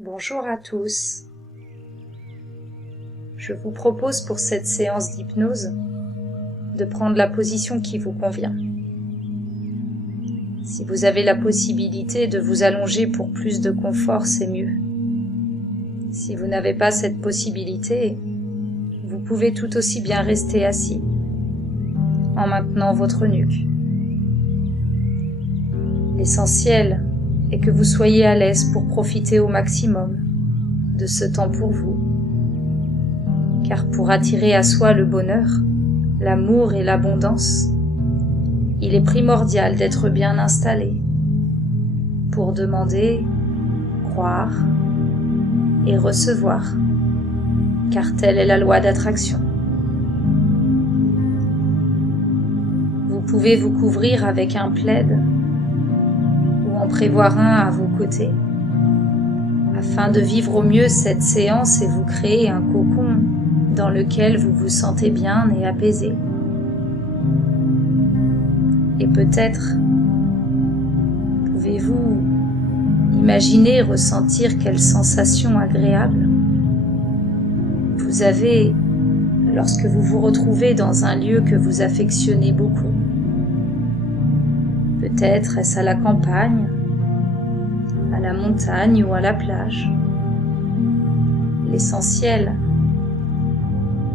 Bonjour à tous. Je vous propose pour cette séance d'hypnose de prendre la position qui vous convient. Si vous avez la possibilité de vous allonger pour plus de confort, c'est mieux. Si vous n'avez pas cette possibilité, vous pouvez tout aussi bien rester assis en maintenant votre nuque. L'essentiel est que vous soyez à l'aise pour profiter au maximum de ce temps pour vous. Car pour attirer à soi le bonheur, l'amour et l'abondance, il est primordial d'être bien installé pour demander, croire et recevoir, car telle est la loi d'attraction. Vous pouvez vous couvrir avec un plaid ou en prévoir un à vos côtés afin de vivre au mieux cette séance et vous créer un cocon dans lequel vous vous sentez bien et apaisé. Et peut-être pouvez-vous imaginer ressentir quelle sensation agréable vous avez lorsque vous vous retrouvez dans un lieu que vous affectionnez beaucoup. Peut-être est-ce à la campagne, à la montagne ou à la plage. L'essentiel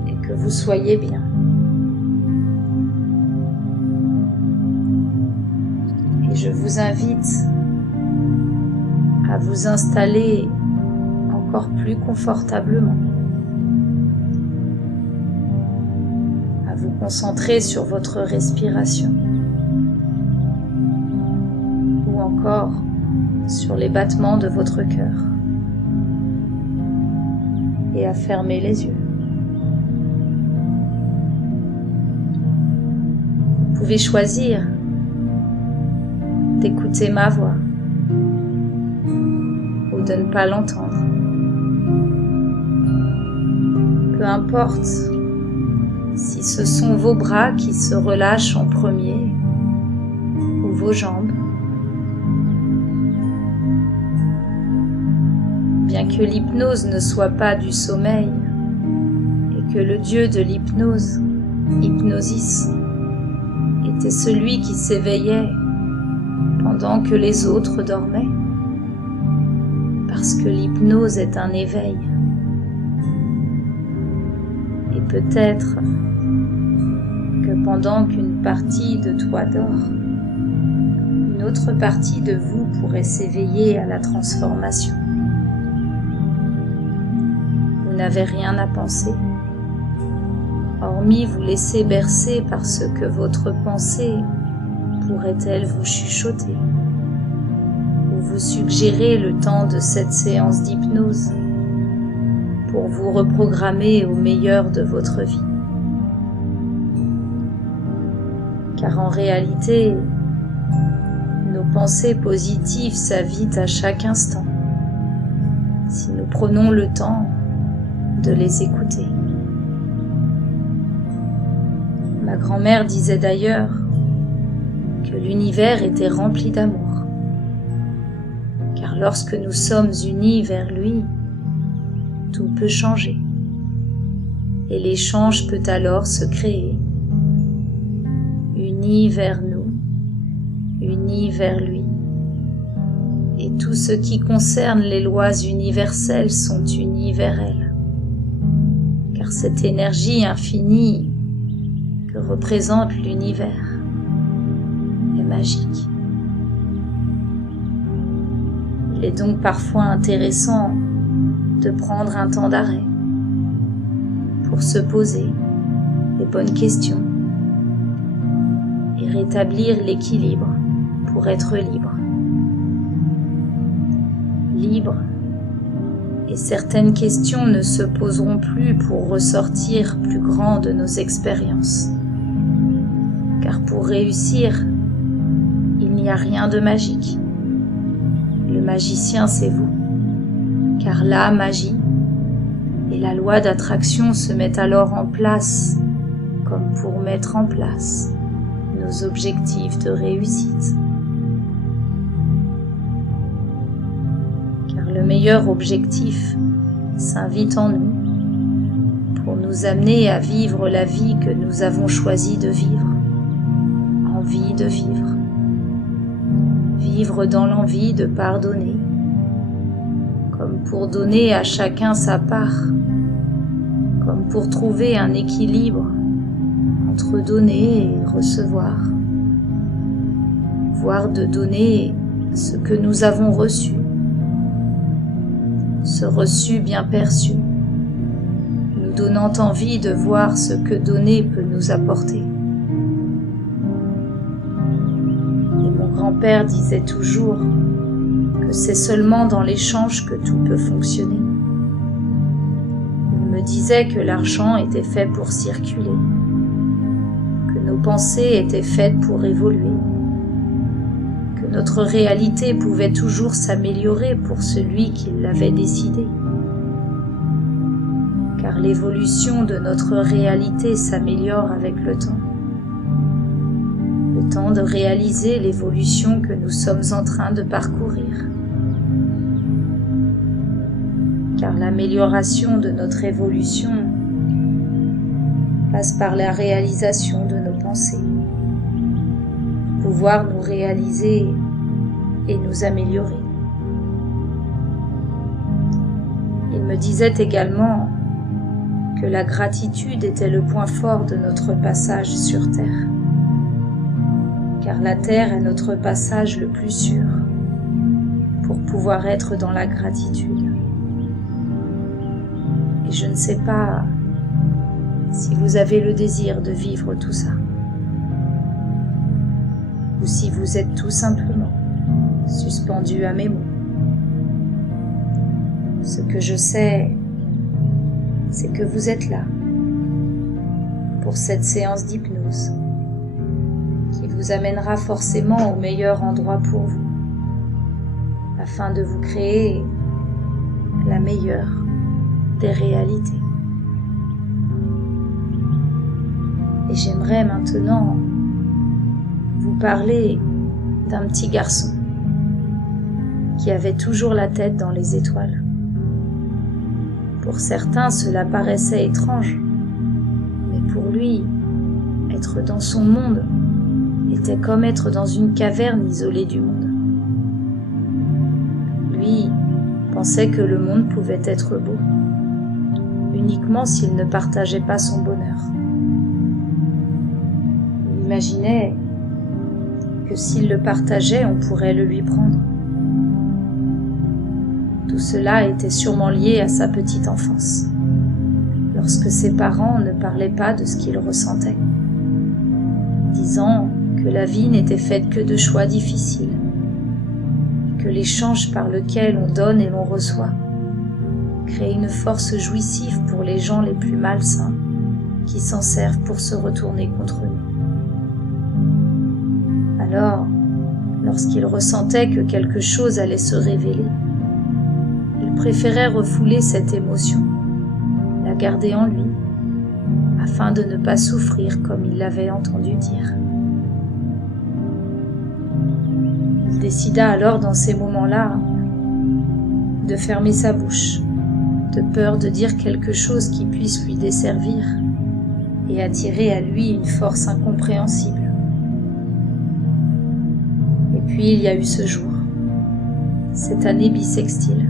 est que vous soyez bien. Et je vous invite à vous installer encore plus confortablement, à vous concentrer sur votre respiration ou encore sur les battements de votre cœur et à fermer les yeux. Vous pouvez choisir d'écouter ma voix ou de ne pas l'entendre. Peu importe si ce sont vos bras qui se relâchent en premier ou vos jambes. Bien que l'hypnose ne soit pas du sommeil et que le dieu de l'hypnose, Hypnosis, était celui qui s'éveillait pendant que les autres dormaient, parce que l'hypnose est un éveil. Et peut-être que pendant qu'une partie de toi dort, une autre partie de vous pourrait s'éveiller à la transformation. Vous n'avez rien à penser, hormis vous laisser bercer par ce que votre pensée pourrait-elle vous chuchoter ou vous suggérer le temps de cette séance d'hypnose pour vous reprogrammer au meilleur de votre vie. Car en réalité, nos pensées positives s'avitent à chaque instant si nous prenons le temps de les écouter. Ma grand-mère disait d'ailleurs que l'univers était rempli d'amour, car lorsque nous sommes unis vers lui, tout peut changer, et l'échange peut alors se créer, unis vers nous, unis vers lui, et tout ce qui concerne les lois universelles sont unis vers elle, car cette énergie infinie que représente l'univers est magique. Il est donc parfois intéressant de prendre un temps d'arrêt pour se poser les bonnes questions et rétablir l'équilibre pour être libre. Libre, et certaines questions ne se poseront plus pour ressortir plus grand de nos expériences. Car pour réussir, il n'y a rien de magique. Le magicien, c'est vous. Car la magie et la loi d'attraction se mettent alors en place, comme pour mettre en place nos objectifs de réussite. Car le le meilleur objectif s'invite en nous pour nous amener à vivre la vie que nous avons choisi de vivre, envie de vivre. Vivre dans l'envie de pardonner, comme pour donner à chacun sa part, comme pour trouver un équilibre entre donner et recevoir, voire de donner ce que nous avons reçu, ce reçu bien perçu, nous donnant envie de voir ce que donner peut nous apporter. Et mon grand-père disait toujours que c'est seulement dans l'échange que tout peut fonctionner. Il me disait que l'argent était fait pour circuler, que nos pensées étaient faites pour évoluer, que notre réalité pouvait toujours s'améliorer pour celui qui l'avait décidé. Car l'évolution de notre réalité s'améliore avec le temps. Le temps de réaliser l'évolution que nous sommes en train de parcourir. Car l'amélioration de notre évolution passe par la réalisation de nos pensées. Pouvoir nous réaliser et nous améliorer. Il me disait également que la gratitude était le point fort de notre passage sur Terre, car la Terre est notre passage le plus sûr pour pouvoir être dans la gratitude. Et je ne sais pas si vous avez le désir de vivre tout ça, ou si vous êtes tout simplement suspendu à mes mots. Ce que je sais, c'est que vous êtes là pour cette séance d'hypnose qui vous amènera forcément au meilleur endroit pour vous, afin de vous créer la meilleure des réalités. Et j'aimerais maintenant vous parler d'un petit garçon qui avait toujours la tête dans les étoiles. Pour certains, cela paraissait étrange, mais pour lui, être dans son monde était comme être dans une caverne isolée du monde. Lui pensait que le monde pouvait être beau, uniquement s'il ne partageait pas son bonheur. Il imaginait que s'il le partageait, on pourrait le lui prendre. Tout cela était sûrement lié à sa petite enfance, lorsque ses parents ne parlaient pas de ce qu'il ressentait, disant que la vie n'était faite que de choix difficiles, que l'échange par lequel on donne et l'on reçoit crée une force jouissive pour les gens les plus malsains qui s'en servent pour se retourner contre nous. Alors, lorsqu'il ressentait que quelque chose allait se révéler, il préférait refouler cette émotion, la garder en lui, afin de ne pas souffrir comme il l'avait entendu dire. Il décida alors dans ces moments-là de fermer sa bouche, de peur de dire quelque chose qui puisse lui desservir et attirer à lui une force incompréhensible. Et puis il y a eu ce jour, cette année bissextile,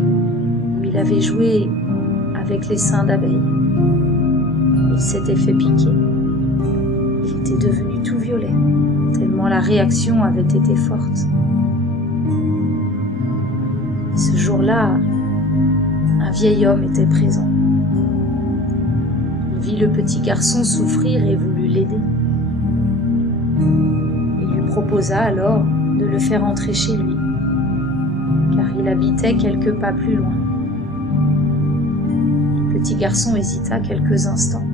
où il avait joué avec les seins d'abeilles. Il s'était fait piquer. Il était devenu tout violet, tellement la réaction avait été forte. Et ce jour-là, un vieil homme était présent. Il vit le petit garçon souffrir et voulut l'aider. Il lui proposa alors de le faire entrer chez lui, car il habitait quelques pas plus loin. Le petit garçon hésita quelques instants,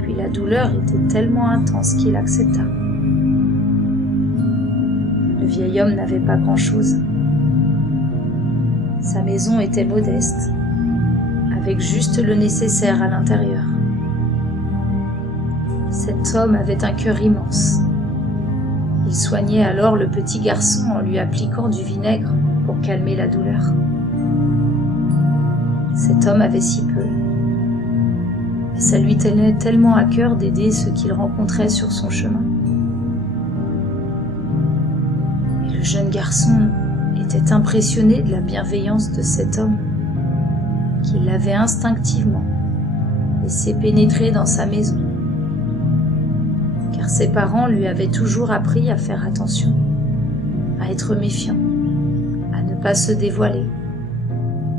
puis la douleur était tellement intense qu'il accepta. Le vieil homme n'avait pas grand-chose. Sa maison était modeste, avec juste le nécessaire à l'intérieur. Cet homme avait un cœur immense. Il soignait alors le petit garçon en lui appliquant du vinaigre pour calmer la douleur. Cet homme avait si peu, et ça lui tenait tellement à cœur d'aider ceux qu'il rencontrait sur son chemin. Et le jeune garçon était impressionné de la bienveillance de cet homme qui l'avait instinctivement laissé pénétrer dans sa maison, car ses parents lui avaient toujours appris à faire attention, à être méfiant, à ne pas se dévoiler,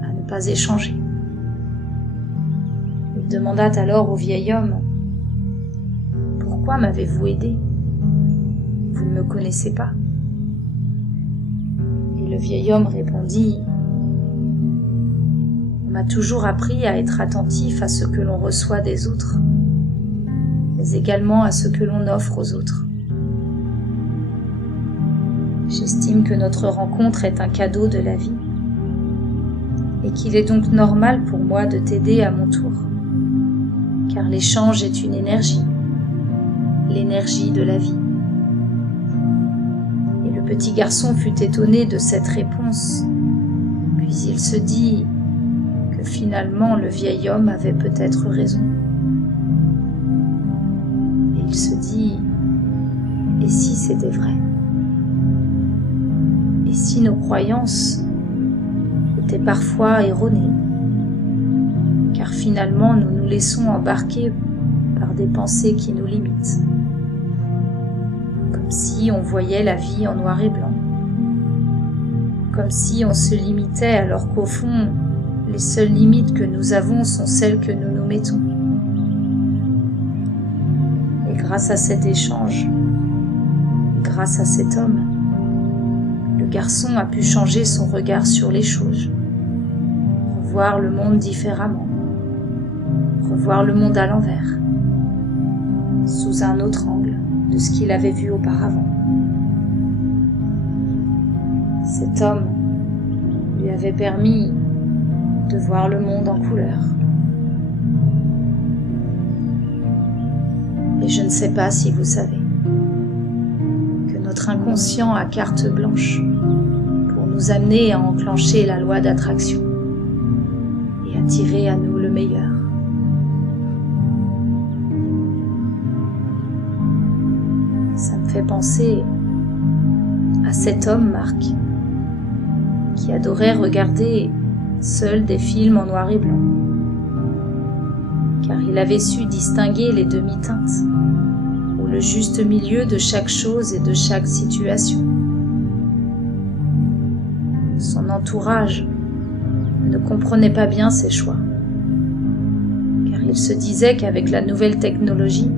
à ne pas échanger. Il demanda alors au vieil homme : « Pourquoi m'avez-vous aidé ? Vous ne me connaissez pas ?» Et le vieil homme répondit : « On m'a toujours appris à être attentif à ce que l'on reçoit des autres, mais également à ce que l'on offre aux autres. J'estime que notre rencontre est un cadeau de la vie, et qu'il est donc normal pour moi de t'aider à mon tour, car l'échange est une énergie, l'énergie de la vie. » Et le petit garçon fut étonné de cette réponse, puis il se dit que finalement le vieil homme avait peut-être raison. Et il se dit : et si c'était vrai ? Et si nos croyances étaient parfois erronées ? Car finalement nous nous laissons embarquer par des pensées qui nous limitent, comme si on voyait la vie en noir et blanc, comme si on se limitait alors qu'au fond, les seules limites que nous avons sont celles que nous nous mettons. Et grâce à cet échange, grâce à cet homme, le garçon a pu changer son regard sur les choses, revoir le monde différemment, revoir le monde à l'envers, sous un autre angle de ce qu'il avait vu auparavant. Cet homme lui avait permis de voir le monde en couleur. Et je ne sais pas si vous savez que notre inconscient a carte blanche pour nous amener à enclencher la loi d'attraction et attirer à nous le meilleur. Ça me fait penser à cet homme, Marc, qui adorait regarder seul des films en noir et blanc, car il avait su distinguer les demi-teintes, ou le juste milieu de chaque chose et de chaque situation. Son entourage ne comprenait pas bien ses choix, car il se disait qu'avec la nouvelle technologie,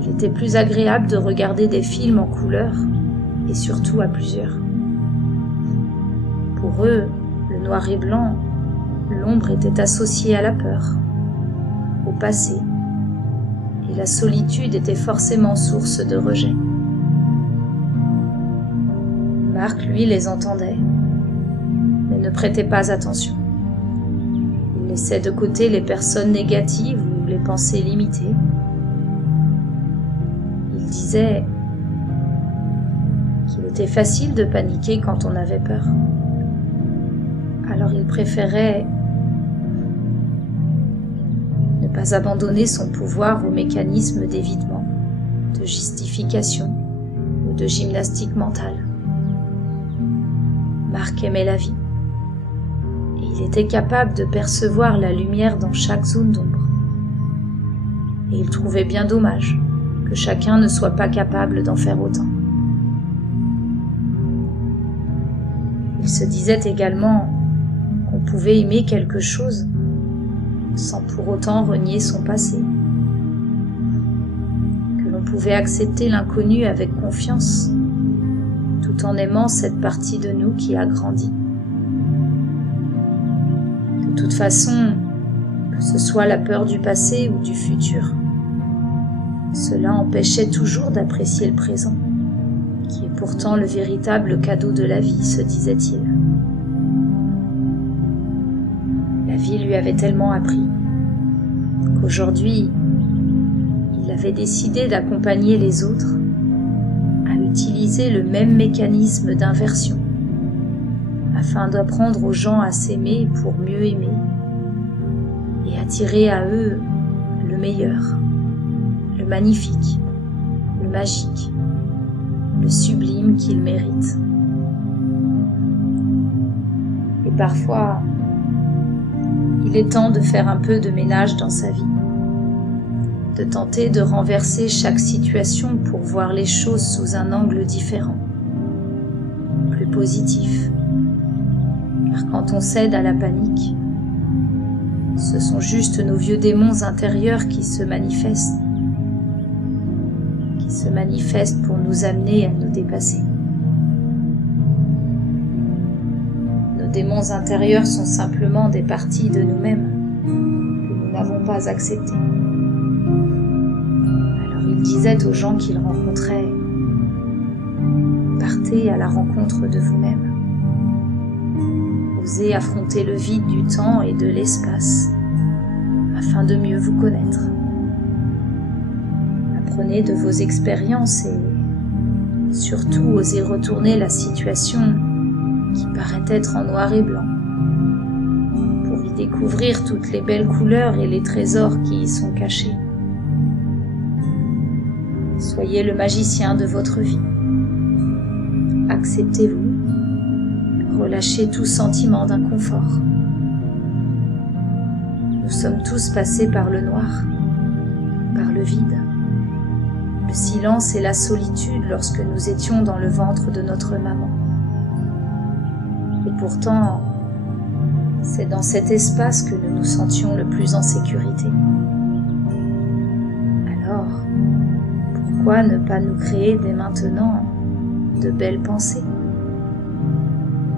il était plus agréable de regarder des films en couleur et surtout à plusieurs. Pour eux, le noir et blanc, l'ombre était associée à la peur, au passé, et la solitude était forcément source de rejet. Marc, lui, les entendait, mais ne prêtait pas attention. Il laissait de côté les personnes négatives ou les pensées limitées. Il disait qu'il était facile de paniquer quand on avait peur. Alors il préférait ne pas abandonner son pouvoir aux mécanismes d'évitement, de justification ou de gymnastique mentale. Marc aimait la vie, et il était capable de percevoir la lumière dans chaque zone d'ombre. Et il trouvait bien dommage que chacun ne soit pas capable d'en faire autant. Il se disait également qu'on pouvait aimer quelque chose sans pour autant renier son passé, que l'on pouvait accepter l'inconnu avec confiance tout en aimant cette partie de nous qui a grandi. De toute façon, que ce soit la peur du passé ou du futur, cela empêchait toujours d'apprécier le présent, qui est pourtant le véritable cadeau de la vie, se disait-il. La vie lui avait tellement appris qu'aujourd'hui, il avait décidé d'accompagner les autres à utiliser le même mécanisme d'inversion afin d'apprendre aux gens à s'aimer pour mieux aimer et attirer à eux le meilleur, le magnifique, le magique, le sublime qu'ils méritent. Et parfois, il est temps de faire un peu de ménage dans sa vie, de tenter de renverser chaque situation pour voir les choses sous un angle différent, plus positif. Car quand on cède à la panique, ce sont juste nos vieux démons intérieurs qui se manifestent pour nous amener à nous dépasser. Nos démons intérieurs sont simplement des parties de nous-mêmes que nous n'avons pas acceptées. Alors il disait aux gens qu'il rencontrait, partez à la rencontre de vous-même. Osez affronter le vide du temps et de l'espace afin de mieux vous connaître. Apprenez de vos expériences et surtout osez retourner la situation qui paraît être en noir et blanc pour y découvrir toutes les belles couleurs et les trésors qui y sont cachés. Soyez le magicien de votre vie. Acceptez-vous. Relâchez tout sentiment d'inconfort. Nous sommes tous passés par le noir, par le vide, le silence et la solitude lorsque nous étions dans le ventre de notre maman. Et pourtant, c'est dans cet espace que nous nous sentions le plus en sécurité. Alors, pourquoi ne pas nous créer dès maintenant de belles pensées ?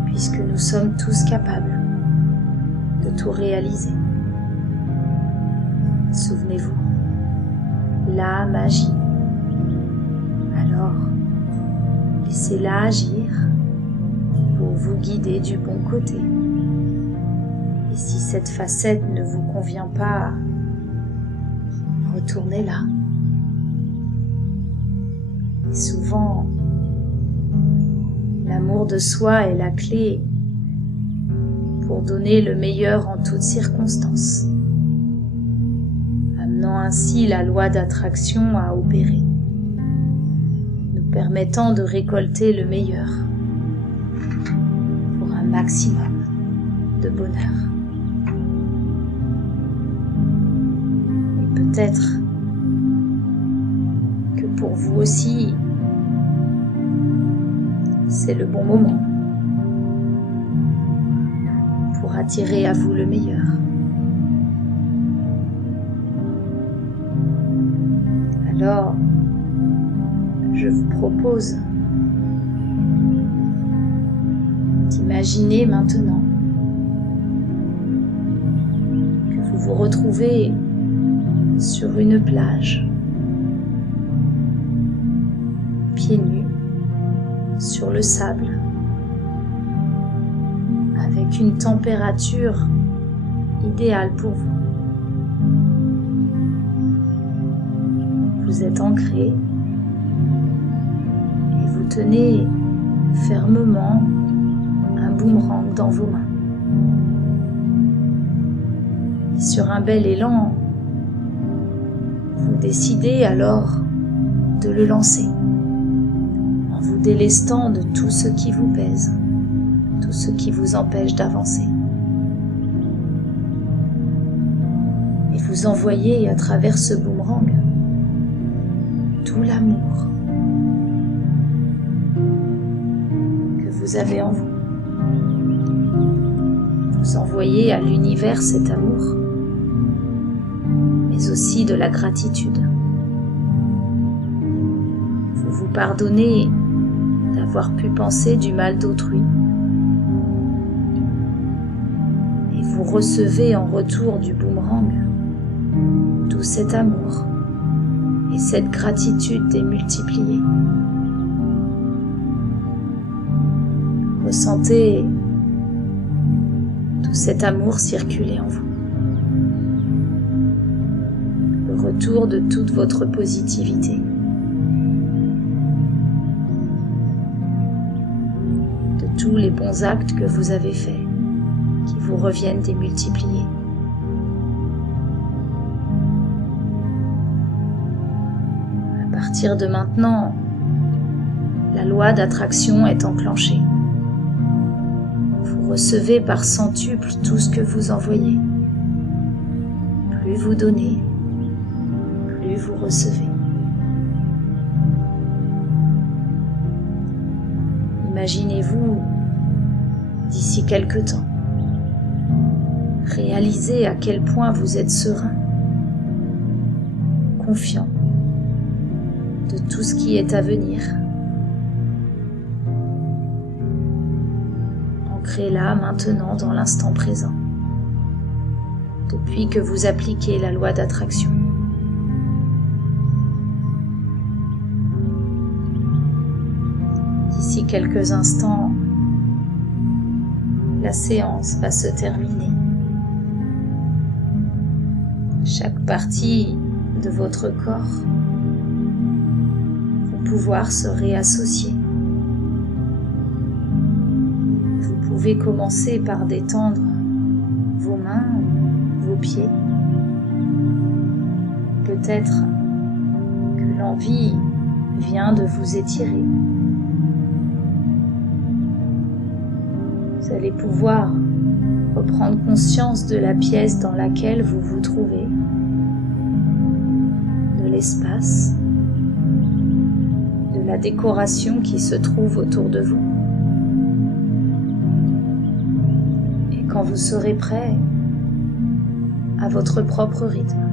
Puisque nous sommes tous capables de tout réaliser. Souvenez-vous, la magie. Alors, laissez-la agir pour vous guider du bon côté. Et si cette facette ne vous convient pas, retournez-la. Et souvent, l'amour de soi est la clé pour donner le meilleur en toutes circonstances, amenant ainsi la loi d'attraction à opérer, nous permettant de récolter le meilleur pour un maximum de bonheur. Et peut-être que pour vous aussi, c'est le bon moment pour attirer à vous le meilleur. Alors, je vous propose d'imaginer maintenant que vous vous retrouvez sur une plage, pieds nus, sur le sable, avec une température idéale pour vous. Vous êtes ancré et vous tenez fermement un boomerang dans vos mains. Et sur un bel élan, vous décidez alors de le lancer, vous délestant de tout ce qui vous pèse, tout ce qui vous empêche d'avancer. Et vous envoyez à travers ce boomerang tout l'amour que vous avez en vous. Vous envoyez à l'univers cet amour, mais aussi de la gratitude. Vous vous pardonnez d'avoir pu penser du mal d'autrui. Et vous recevez en retour du boomerang tout cet amour et cette gratitude démultipliée. Ressentez tout cet amour circuler en vous. Le retour de toute votre positivité. tous les bons actes que vous avez faits, qui vous reviennent démultipliés. À partir de maintenant, la loi d'attraction est enclenchée. Vous recevez par centuple tout ce que vous envoyez. Plus vous donnez, plus vous recevez. Imaginez-vous, d'ici quelque temps, réalisez à quel point vous êtes serein, confiant de tout ce qui est à venir. Ancrez là maintenant dans l'instant présent, depuis que vous appliquez la loi d'attraction. D'ici quelques instants, la séance va se terminer. Chaque partie de votre corps va pouvoir se réassocier. Vous pouvez commencer par détendre vos mains, vos pieds. Peut-être que l'envie vient de vous étirer. Vous allez pouvoir reprendre conscience de la pièce dans laquelle vous vous trouvez, de l'espace, de la décoration qui se trouve autour de vous. Et quand vous serez prêt, à votre propre rythme,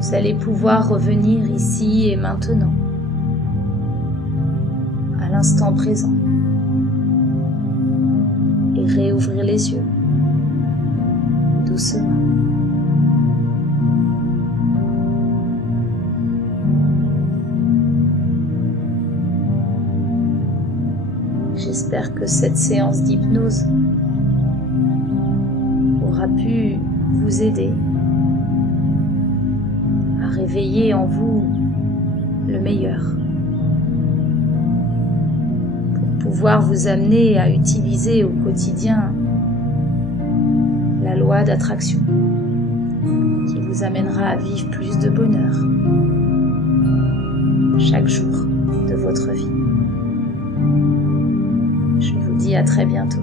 vous allez pouvoir revenir ici et maintenant, à l'instant présent, et réouvrir les yeux, doucement. J'espère que cette séance d'hypnose aura pu vous aider à réveiller en vous le meilleur, pour pouvoir vous amener à utiliser au quotidien la loi d'attraction qui vous amènera à vivre plus de bonheur chaque jour de votre vie. Je vous dis à très bientôt.